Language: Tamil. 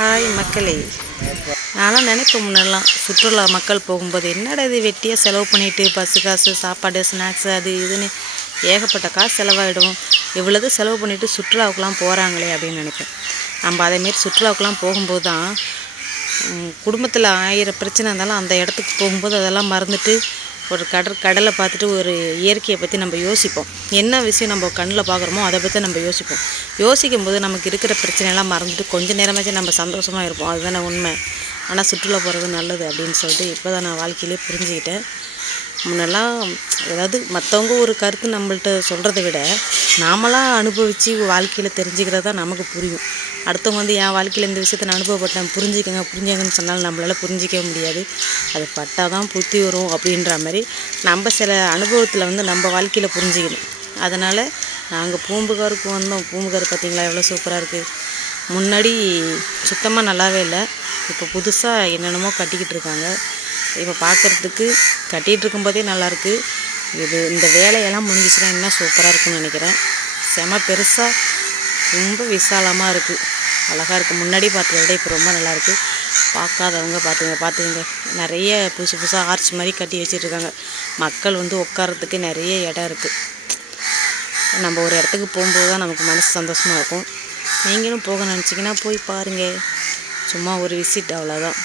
ஹாய் மக்களே, நான்லாம் நினைப்பேன் முன்னெல்லாம் சுற்றுலா மக்கள் போகும்போது என்னடா இது வெட்டியாக செலவு பண்ணிவிட்டு பஸ்ஸு காசு, சாப்பாடு, ஸ்நாக்ஸு, அது இதுன்னு ஏகப்பட்ட காசு செலவாகிடும், இவ்வளவு செலவு பண்ணிவிட்டு சுற்றுலாவுக்குலாம் போகிறாங்களே அப்படின்னு நினைப்பேன். நம்ம அதேமாரி சுற்றுலாவுக்குலாம் போகும்போது தான் குடும்பத்தில் 1000 பிரச்சனை இருந்தாலும் அந்த இடத்துக்கு போகும்போது அதெல்லாம் மறந்துட்டு ஒரு கடலை பார்த்துட்டு ஒரு இயற்கையை பற்றி நம்ம யோசிப்போம். என்ன விஷயம் நம்ம கண்ணில் பார்க்குறோமோ அதை பற்றி நம்ம யோசிக்கும் போது நமக்கு இருக்கிற பிரச்சனையெல்லாம் மறந்துட்டு கொஞ்சம் நேரமாச்சும் நம்ம சந்தோஷமாக இருப்போம். அதுதானே உண்மை. ஆனால் சுற்றுலா போகிறது நல்லது அப்படின்னு சொல்லிட்டு இப்போ தான் நான் வாழ்க்கையிலே புரிஞ்சுக்கிட்டேன். முன்னெல்லாம் ஏதாவது மற்றவங்க ஒரு கருத்து நம்மள்ட்ட சொல்கிறத விட நாமளாக அனுபவித்து வாழ்க்கையில் தெரிஞ்சுக்கிறது தான் நமக்கு புரியும். அடுத்தவங்க வந்து என் வாழ்க்கையில் இந்த விஷயத்தை நான் அனுபவப்பட்டேன், புரிஞ்சுக்கங்கன்னு சொன்னாலும் நம்மளால் புரிஞ்சிக்கவே முடியாது. அது பட்டால் தான் புத்தி வரும் அப்படின்ற மாதிரி நம்ம சில அனுபவத்தில் வந்து நம்ம வாழ்க்கையில் புரிஞ்சிக்கணும். அதனால் நாங்கள் பூம்புகாருக்கு வந்தோம். பூம்புகார் பார்த்திங்களா எவ்வளோ சூப்பராக இருக்குது. முன்னாடி சுத்தமாக நல்லாவே இல்லை. இப்போ புதுசாக என்னென்னமோ கட்டிக்கிட்டு இருக்காங்க. இப்போ பார்க்குறதுக்கு கட்டிகிட்டு இருக்கும்போதே நல்லாயிருக்கு. இந்த வேலையெல்லாம் முடிஞ்சிச்சுன்னா இன்னும் சூப்பராக இருக்குன்னு நினைக்கிறேன். செம பெருசாக ரொம்ப விசாலமாக இருக்குது, அழகாக இருக்குது. முன்னாடி பார்த்ததை விட இப்போ ரொம்ப நல்லாயிருக்கு. பார்க்காதவங்க பார்த்துங்க. நிறைய புதுசாக ஆர்ச் மாதிரி கட்டி வச்சுட்ருக்காங்க. மக்கள் வந்து உட்காரத்துக்கு நிறைய இடம் இருக்குது. நம்ம ஒரு இடத்துக்கு போகும்போது தான் நமக்கு மனசு சந்தோஷமாக இருக்கும். நீங்களும் போக நினச்சிங்கன்னா போய் பாருங்கள். சும்மா ஒரு விசிட், அவ்வளோதான்.